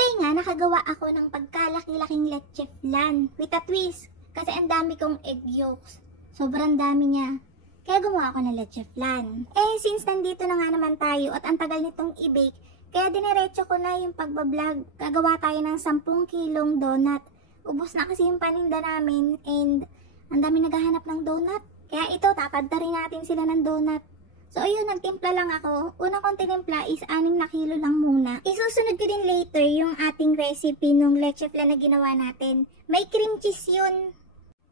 Today nga, nakagawa ako ng pagkalaki-laking leche flan with a twist. Kasi ang dami kong egg yolks. Sobrang dami niya. Kaya gumawa ako ng leche flan. Since nandito na nga naman tayo at ang tagal nitong i-bake, kaya diniretso ko na yung pagbablog. Gagawa tayo ng 10 kilong donut. Ubus na kasi yung paninda namin and ang dami naghahanap ng donut. Kaya ito, tatadta rin natin sila ng donut. So ayun, nagtimpla lang ako. Una kong tinimpla is 6 na kilo lang muna. Isusunod ko din later yung ating recipe nung leche flan na ginawa natin. May cream cheese yun.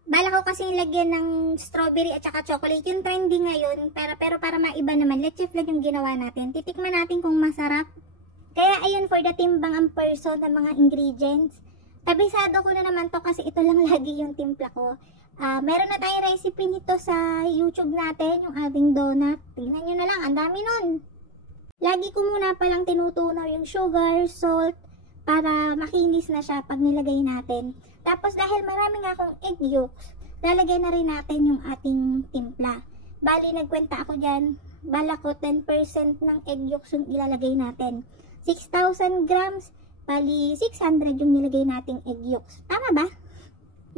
Bala ko kasing lagyan ng strawberry at saka chocolate. Yung trendy ngayon. Pero para maiba naman, leche flan yung ginawa natin. Titikman natin kung masarap. Kaya ayun, for the timbang ang person ng mga ingredients. Kabisado ko na naman to kasi ito lang lagi yung timpla ko. Meron na tayong recipe nito sa YouTube natin, yung ating donut. Tingnan nyo na lang, ang dami nun. Lagi ko muna palang tinutunaw yung sugar, salt, para makinis na siya pag nilagay natin. Tapos dahil marami nga akong egg yolks, lalagay na rin natin yung ating timpla. Bali, nagkwenta ako dyan. Bala ko 10% ng egg yolks yung ilalagay natin. 6,000 grams, bali 600 yung nilagay nating egg yolks. Tama ba?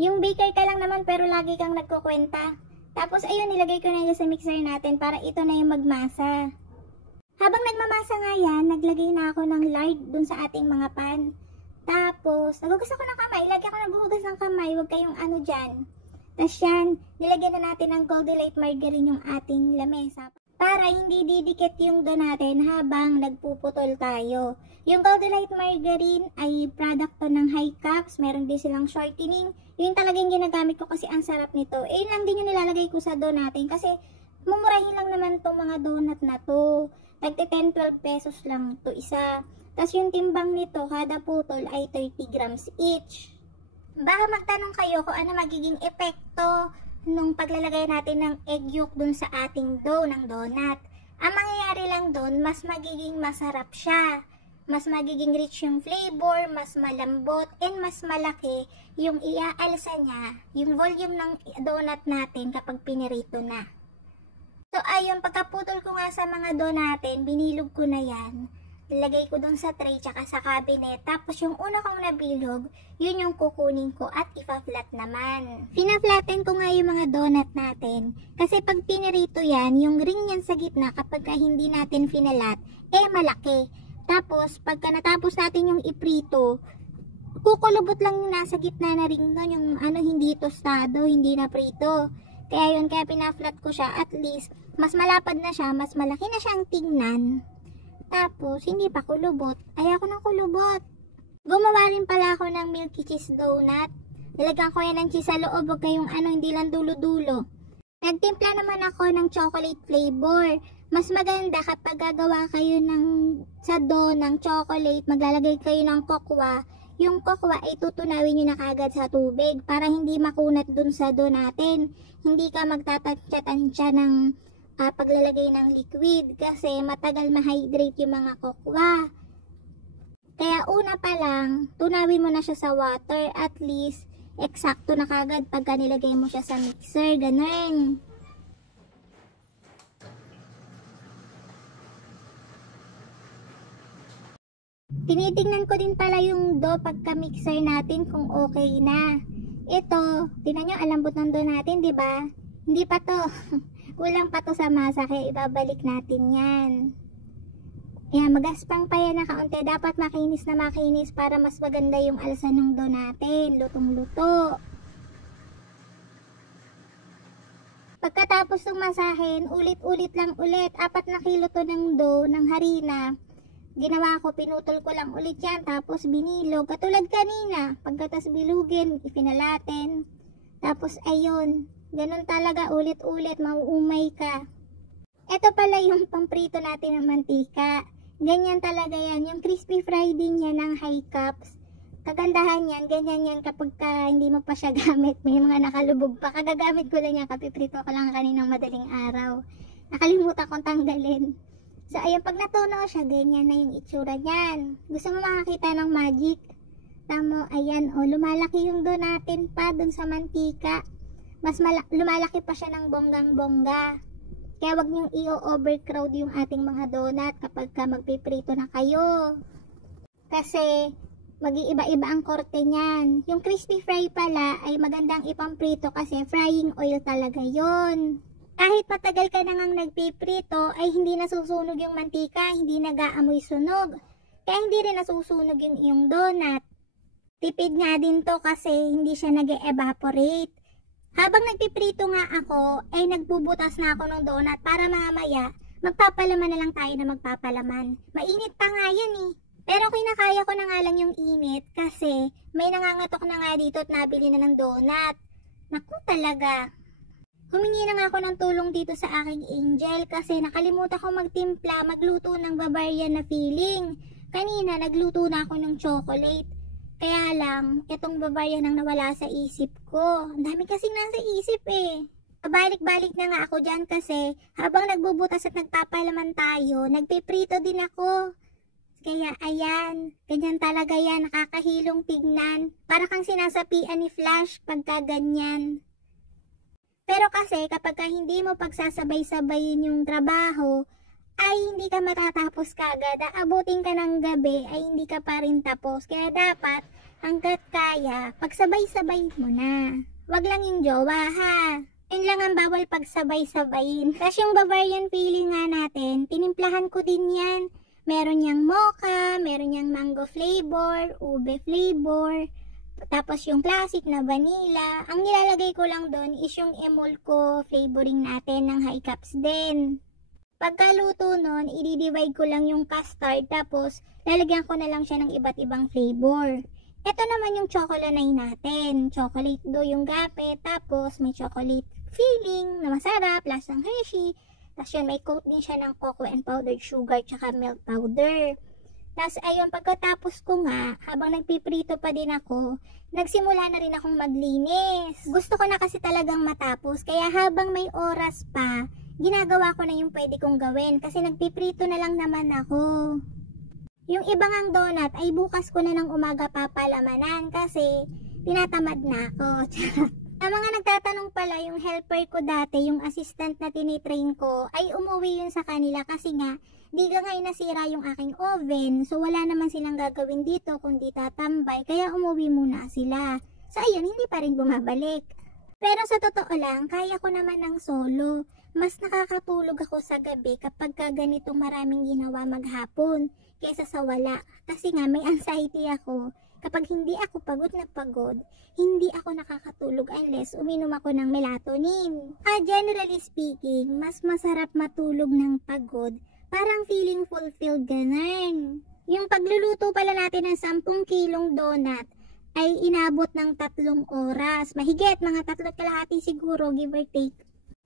Yung baker ka lang naman pero lagi kang nagkukwenta. Tapos ayun, nilagay ko na yun sa mixer natin para ito na yung magmasa. Habang nagmamasa nga yan, naglagay na ako ng lard dun sa ating mga pan. Tapos, nagugas ako ng kamay. Lagi ako naghuhugas ng kamay. Huwag kayong ano dyan. Tapos yan, nilagyan na natin ng Goldilite margarine yung ating lamesa. Para hindi didikit yung dough natin habang nagpuputol tayo. Yung Goldilite margarine ay product to ng High Caps. Meron din silang shortening. Yun talagang ginagamit ko kasi ang sarap nito. Yun lang din yung nilalagay ko sa dough natin. Kasi mumurahin lang naman itong mga donut na to. Tagti 10-12 pesos lang to isa. Tapos yung timbang nito, kada putol ay 30 grams each. Baka magtanong kayo kung ano magiging epekto nung paglalagay natin ng egg yolk dun sa ating dough ng donut. Ang mangyayari lang dun, mas magiging masarap siya. Mas magiging rich yung flavor, mas malambot, and mas malaki yung iaalsa niya, yung volume ng donut natin kapag pinirito na. So ayun, pagkaputol ko nga sa mga dough natin, binilog ko na yan. Ilagay ko dun sa tray tsaka sa cabinet. Tapos yung una kong nabilog, yun yung kukunin ko at ipa-flat naman. Fina-flatten ko nga yung mga donut natin. Kasi pag pinirito yan, yung ring yan sa gitna kapag hindi natin finalat, malaki. Tapos pagka natapos natin yung iprito, kukulubot lang yung nasa gitna na ring nun, yung hindi tostado, hindi na prito. Kaya yun, kaya pina-flat ko siya, at least mas malapad na siya, mas malaki na siyang tingnan. Tapos, hindi pa kulubot. Ayoko ng kulubot. Gumawa rin pala ako ng milky cheese donut. Nilagyan ko yan ng cheese sa loob. Huwag kayong hindi lang dulo-dulo. Nagtimpla naman ako ng chocolate flavor. Mas maganda kapag gagawa kayo sa dough ng chocolate, maglalagay kayo ng kokwa. Yung kokwa ay tutunawin nyo na kagad sa tubig para hindi makunat dun sa dough natin. Hindi ka magtatansya-tansya ng paglalagay ng liquid kasi matagal ma-hydrate yung mga kokwa. Kaya una pa lang, tunawin mo na siya sa water, at least eksakto na kagad pagka nilagay mo siya sa mixer, ganun. Tinitingnan ko din pala yung dough pagka mixer natin kung okay na. Ito, tingnan nyo, alambot ng dough natin, di ba? Hindi pa to. Kulang pa to sa masa, kaya ibabalik natin yan. Ayan, magaspang pa yan na kaunti. Dapat makinis na makinis para mas maganda yung alsa ng dough natin. Lutong-luto. Pagkatapos ng masahin, ulit-ulit lang ulit. 4 na kilo to ng dough, ng harina. Ginawa ko, pinutol ko lang ulit yan. Tapos binilog. Katulad kanina. Pagkatas bilugin, ifinalatin. Tapos ayun. Ganun talaga, ulit-ulit, mauumay ka. Ito pala yung pamprito natin ng mantika. Ganyan talaga yan. Yung crispy fried din yan ng High Caps. Kagandahan yan, ganyan yan kapag hindi mo pa siya gamit. May mga nakalubog pa. Kagagamit ko lang yan, kapiprito ko lang kaninang madaling araw. Nakalimutan kong tanggalin. So ayun, pag natunaw siya, ganyan na yung itsura niyan. Gusto mo makakita ng magic? Tamo, ayan, lumalaki yung dough natin pa dun sa mantika. Mas lumalaki pa siya ng bonggang-bongga. Kaya wag niyong i-overcrowd yung ating mga donut kapag magpiprito na kayo. Kasi mag-iiba-iba ang korte niyan. Yung crispy fry pala ay magandang ipamprito kasi frying oil talaga yon. Kahit matagal ka na ngang nagpiprito ay hindi nasusunog yung mantika, hindi nag-aamoy sunog. Kaya hindi rin nasusunog yung iyong donut. Tipid nga din to kasi hindi siya nag-evaporate. Habang nagpiprito nga ako, ay nagbubutas na ako ng donut para mamaya magpapalaman na lang tayo na magpapalaman. Mainit pa nga yan eh. Pero kinakaya ko na nga lang yung init kasi may nangangatok na nga dito at nabili na ng donut. Naku talaga. Humingi na nga ako ng tulong dito sa aking angel kasi nakalimutan ko magtimpla, magluto ng Bavarian na filling. Kanina nagluto na ako ng chocolate. Kaya lang, itong Bavarian ang nawala sa isip ko. Ang dami kasing nasa isip eh. Pabalik-balik na nga ako dyan kasi habang nagbubutas at nagpapalaman tayo, nagpiprito din ako. Kaya ayan, ganyan talaga yan, nakakahilong tignan. Para kang sinasapian ni Flash pagka ganyan. Pero kasi kapag hindi mo pagsasabay-sabayin yung trabaho, ay hindi ka matatapos kagad. Aabutin ka ng gabi ay hindi ka pa rin tapos. Kaya dapat, hanggat kaya, pagsabay-sabay mo na. Wag lang yung jowa ha. Yun lang ang bawal pagsabay-sabayin. Tapos yung Bavarian filling nga natin, tinimplahan ko din yan. Meron niyang mocha, meron niyang mango flavor, ube flavor, tapos yung classic na vanilla. Ang nilalagay ko lang doon is yung Emulco flavoring natin ng high caps din. Pagkaluto nun, i-divide ko lang yung custard tapos lalagyan ko na lang siya ng iba't ibang flavor. Ito naman yung chocolate natin. Chocolate do yung gape, tapos may chocolate filling na masarap, lasang Hershey. Tapos yun, may coat din siya ng cocoa and powdered sugar tsaka milk powder. Tapos ayun, pagkatapos ko nga, habang nagpiprito pa din ako, nagsimula na rin akong maglinis. Gusto ko na kasi talagang matapos, kaya habang may oras pa, ginagawa ko na yung pwede kong gawin kasi nagpiprito na lang naman ako. Yung ibang ang donut ay bukas ko na ng umaga papalamanan kasi tinatamad na ako. Ang mga nagtatanong pala, yung helper ko dati, yung assistant na tinitrain ko, ay umuwi yun sa kanila kasi nga, di ka ngayon nasira yung aking oven. So wala naman silang gagawin dito kundi tatambay, kaya umuwi muna sila. So ayun, hindi pa rin bumabalik. Pero sa totoo lang, kaya ko naman ng solo. Mas nakakatulog ako sa gabi kapag ganitong maraming ginawa maghapon kaysa sa wala. Kasi nga may anxiety ako. Kapag hindi ako pagod na pagod, hindi ako nakakatulog unless uminom ako ng melatonin. Generally speaking, mas masarap matulog ng pagod. Parang feeling fulfilled ganun. Yung pagluluto pala natin ng 10 kilong donut ay inabot ng 3 oras. Mahigit, mga 3.5 siguro, give or take.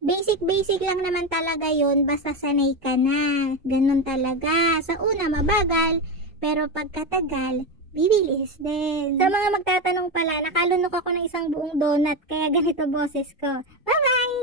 Basic lang naman talaga yun, basta sanay ka na. Ganun talaga. Sa una, mabagal, pero pagkatagal, bibilis din. Sa mga magtatanong pala, nakalunok ako ng isang buong donut, kaya ganito boses ko. Bye-bye!